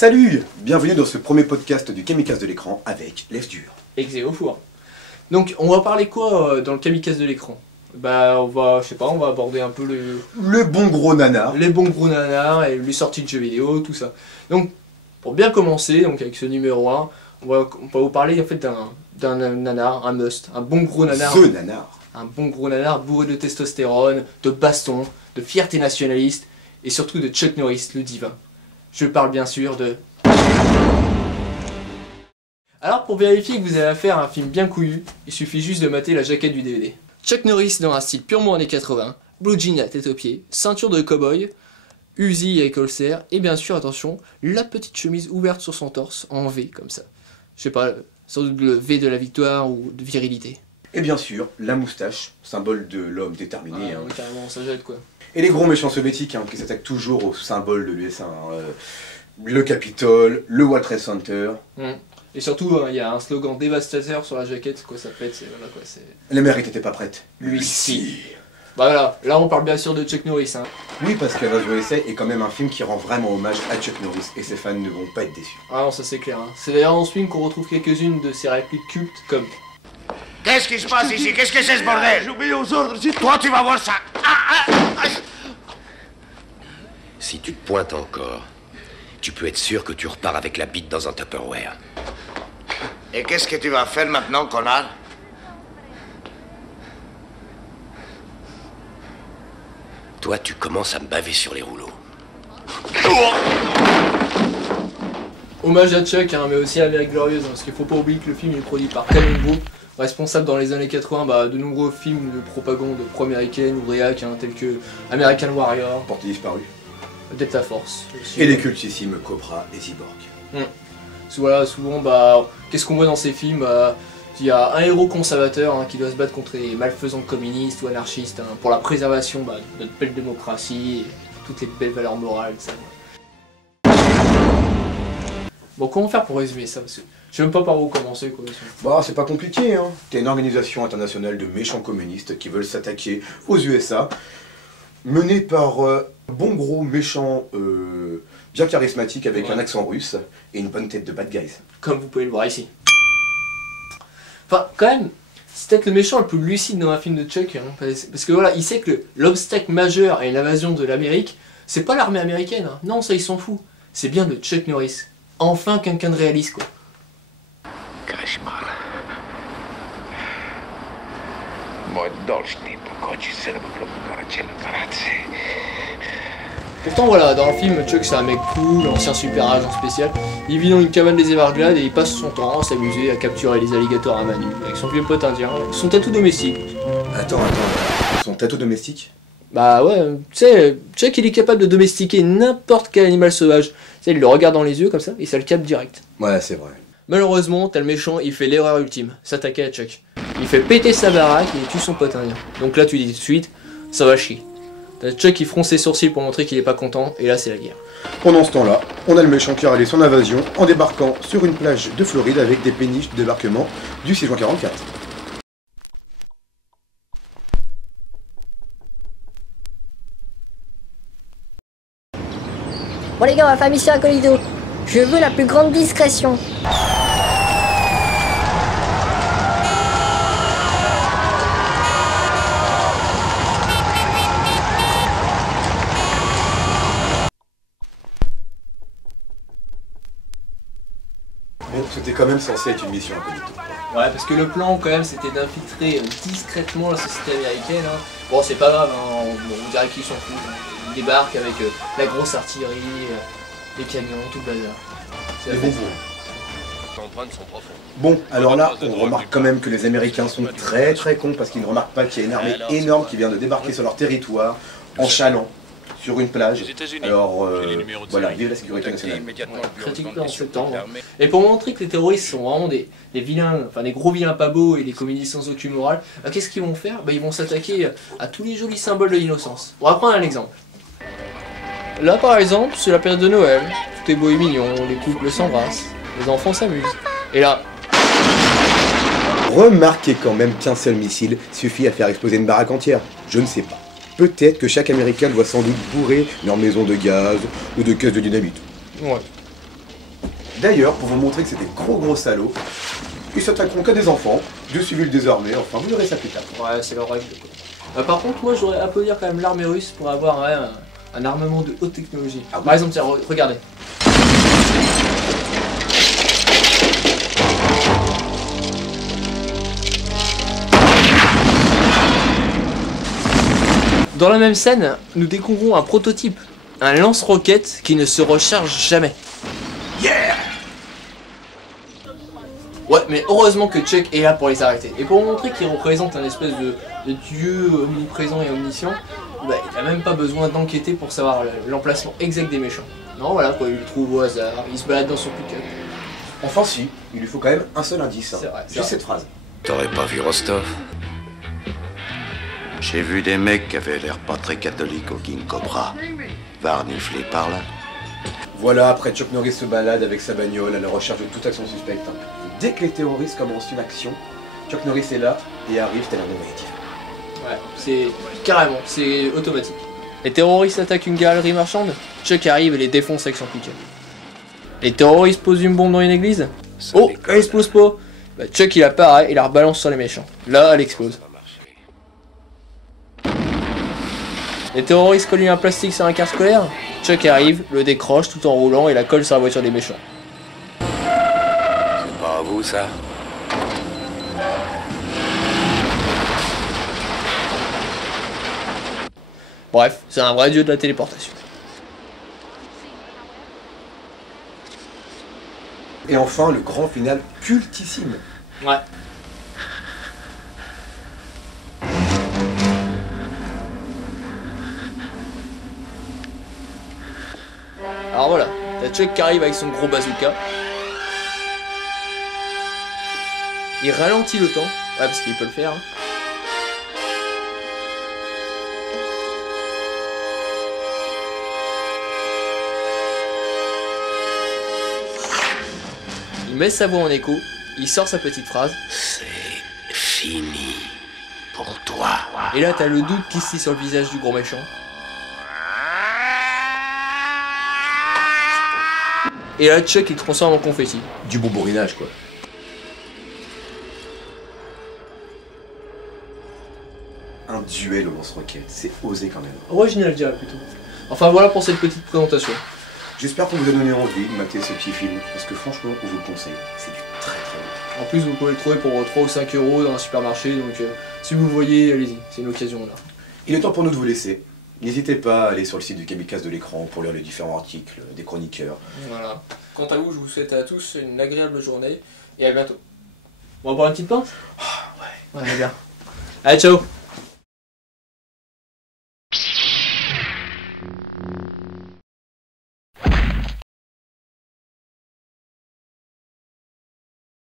Salut! Bienvenue dans ce premier podcast du Kamikaze de l'écran avec l'œuf dur. Et Xéo Four. Donc on va parler quoi dans le Kamikaze de l'écran? Bah on va, je sais pas, on va aborder un peu le bon gros nanar. Les bons gros nanars et les sorties de jeux vidéo, tout ça. Donc pour bien commencer, donc avec ce numéro 1, on va vous parler en fait d'un nanar, un must, un bon gros nanar. The nanar. Un bon gros nanar bourré de testostérone, de baston, de fierté nationaliste et surtout de Chuck Norris, le divin. Je parle bien sûr de... Alors pour vérifier que vous avez affaire à un film bien couillu, il suffit juste de mater la jaquette du DVD. Chuck Norris dans un style purement années 80, blue jean à tête aux pieds, ceinture de cow-boy, Uzi avec holster, et bien sûr, attention, la petite chemise ouverte sur son torse, en V comme ça. Je sais pas, sans doute le V de la victoire ou de virilité. Et bien sûr, la moustache, symbole de l'homme déterminé. Ah, carrément, ça jette quoi. Et les gros méchants soviétiques qui s'attaquent toujours au symbole de l'USA. Le Capitole, le World Trade Center. Et surtout, il y a un slogan dévastateur sur la jaquette, quoi, ça pète, voilà quoi, c'est... L'Amérique n'était pas prête. Lui si. Bah voilà, là on parle bien sûr de Chuck Norris. Hein. Oui, parce que Los USA est quand même un film qui rend vraiment hommage à Chuck Norris et ses fans ne vont pas être déçus. Ah non, ça c'est clair. Hein. C'est d'ailleurs dans ce film qu'on retrouve quelques-unes de ses répliques cultes comme... Qu'est-ce qui se passe ici? Qu'est-ce que c'est ce bordel? J'obéis aux ordres, toi tu vas voir ça. Si tu te pointes encore, tu peux être sûr que tu repars avec la bite dans un Tupperware. Et qu'est-ce que tu vas faire maintenant, connard? Toi, tu commences à me baver sur les rouleaux. Hommage à Chuck, hein, mais aussi à l'Amérique glorieuse, hein, parce qu'il faut pas oublier que le film est produit par Cannon Group, responsable dans les années 80 de nombreux films de propagande pro-américaine ou réac, hein, tels que American Warrior, Portée disparue. Delta Force. Aussi, et les cultissimes Cobra et Cyborg. Voilà, souvent, qu'est-ce qu'on voit dans ces films? Il y a un héros conservateur hein, qui doit se battre contre les malfaisants communistes ou anarchistes hein, pour la préservation de notre belle démocratie et toutes les belles valeurs morales, ça. Bon, comment faire pour résumer ça? Parce que je sais même pas par où commencer, quoi. Bah, c'est pas compliqué, hein. T'as une organisation internationale de méchants communistes qui veulent s'attaquer aux USA, menée par bon gros méchant bien charismatique avec un accent russe et une bonne tête de bad guys. Comme vous pouvez le voir ici. Enfin, quand même, c'est peut-être le méchant le plus lucide dans un film de Chuck, hein, parce que voilà, il sait que l'obstacle majeur à une invasion de l'Amérique, c'est pas l'armée américaine, hein. Non, ça il s'en fout, c'est bien de Chuck Norris. Enfin quelqu'un de réaliste, quoi. Кошмар. Мой должный покойчик Pourtant voilà, dans le film, Chuck c'est un mec cool, ancien super agent spécial. Il vit dans une cabane des Everglades et il passe son temps à s'amuser à capturer les alligators à main nue, avec son vieux pote indien, son tatou domestique. Attends. Son tatou domestique? Bah ouais, tu sais, Chuck il est capable de domestiquer n'importe quel animal sauvage. Tu sais, il le regarde dans les yeux comme ça et ça le capte direct. Ouais, c'est vrai. Malheureusement, t'as le méchant, il fait l'erreur ultime, s'attaquer à Chuck. Il fait péter sa baraque et il tue son pote indien. Donc là tu dis tout de suite, ça va chier. T'as Chuck qui fronce ses sourcils pour montrer qu'il est pas content, et là c'est la guerre. Pendant ce temps-là, on a le méchant qui a réalisé son invasion en débarquant sur une plage de Floride avec des péniches de débarquement du 6 juin 44. Bon les gars, on va faire mission incognito. Je veux la plus grande discrétion. Bon, c'était quand même censé être une mission incognito. Ouais, parce que le plan, quand même, c'était d'infiltrer discrètement la société américaine. Hein. Bon, c'est pas grave, hein. On dirait qu'ils s'en foutent. Ils débarquent avec la grosse artillerie, les camions, tout le bazar. C'est Les la bons fête. Bon, alors là, on remarque quand même que les Américains sont très très cons parce qu'ils ne remarquent pas qu'il y a une armée énorme qui vient de débarquer sur leur territoire en chaland sur une plage. Alors voilà, vive la sécurité nationale. Critique plan en septembre. Et pour montrer que les terroristes sont vraiment des vilains, enfin des gros vilains pas beaux et des communistes sans aucune morale, bah, qu'est-ce qu'ils vont faire? Bah, ils vont s'attaquer à tous les jolis symboles de l'innocence. On va prendre un exemple. Là par exemple, c'est la période de Noël, tout est beau et mignon, les couples s'embrassent, les enfants s'amusent. Et là, Remarquez quand même qu'un seul missile suffit à faire exploser une baraque entière. Je ne sais pas. Peut-être que chaque Américain doit sans doute bourrer leur maison de gaz ou de caisses de dynamite. ouais. D'ailleurs, pour vous montrer que c'est des gros salauds, ils s'attaqueront qu'à des enfants, des civils désarmés, enfin vous verrez ça plus tard. Ouais, c'est leur règle. Quoi. Par contre, moi j'aurais applaudir quand même l'armée russe pour avoir un armement de haute technologie. Ah oui. Par exemple, tiens, regardez. Dans la même scène, nous découvrons un prototype, un lance-roquette qui ne se recharge jamais. Yeah! Ouais, mais heureusement que Chuck est là pour les arrêter. Et pour montrer qu'il représente un espèce de dieu omniprésent et omniscient, bah, il n'a même pas besoin d'enquêter pour savoir l'emplacement exact des méchants. Non, voilà quoi, il le trouve au hasard, il se balade dans son pick-up. Enfin si, il lui faut quand même un seul indice. C'est vrai, c'est Juste vrai. cette phrase. T'aurais pas vu Rostov? J'ai vu des mecs qui avaient l'air pas très catholiques au King Cobra. Va renifler par là. Voilà, après Chuck Norris se balade avec sa bagnole à la recherche de toute action suspecte. Dès que les terroristes commencent une action, Chuck Norris est là et arrive tel un envoyé. Ouais, c'est carrément, c'est automatique. Les terroristes attaquent une galerie marchande, Chuck arrive et les défonce avec son pick-up. Les terroristes posent une bombe dans une église. Oh, elle explose pas. Bah, Chuck il apparaît et la rebalance sur les méchants. Là, elle explose. Les terroristes collent un plastique sur un car scolaire. Chuck arrive, le décroche tout en roulant et la colle sur la voiture des méchants. C'est pas à vous, ça? Bref, c'est un vrai dieu de la téléportation. Et enfin, le grand final cultissime. Ouais. Alors voilà, t'as Chuck qui arrive avec son gros bazooka. Il ralentit le temps, ouais parce qu'il peut le faire. Hein. Il met sa voix en écho, il sort sa petite phrase. C'est fini pour toi. Et là t'as le doute qui se lit sur le visage du gros méchant. Et là Chuck il transforme en confetti. Du bon bourrinage quoi. Un duel au lance-roquettes, c'est osé quand même. Original je dirais plutôt. Enfin voilà pour cette petite présentation. J'espère qu'on vous a donné envie de mater ce petit film, parce que franchement, on vous le conseille. C'est du très bon. En plus vous pouvez le trouver pour 3 ou 5 euros dans un supermarché, donc si vous voyez, allez-y, c'est une occasion là. Il est temps pour nous de vous laisser. N'hésitez pas à aller sur le site du Kamikaze de l'écran pour lire les différents articles des chroniqueurs. Voilà. Quant à vous, je vous souhaite à tous une agréable journée et à bientôt. On va boire une petite pinte? Ouais. Ouais, bien. Allez, ciao.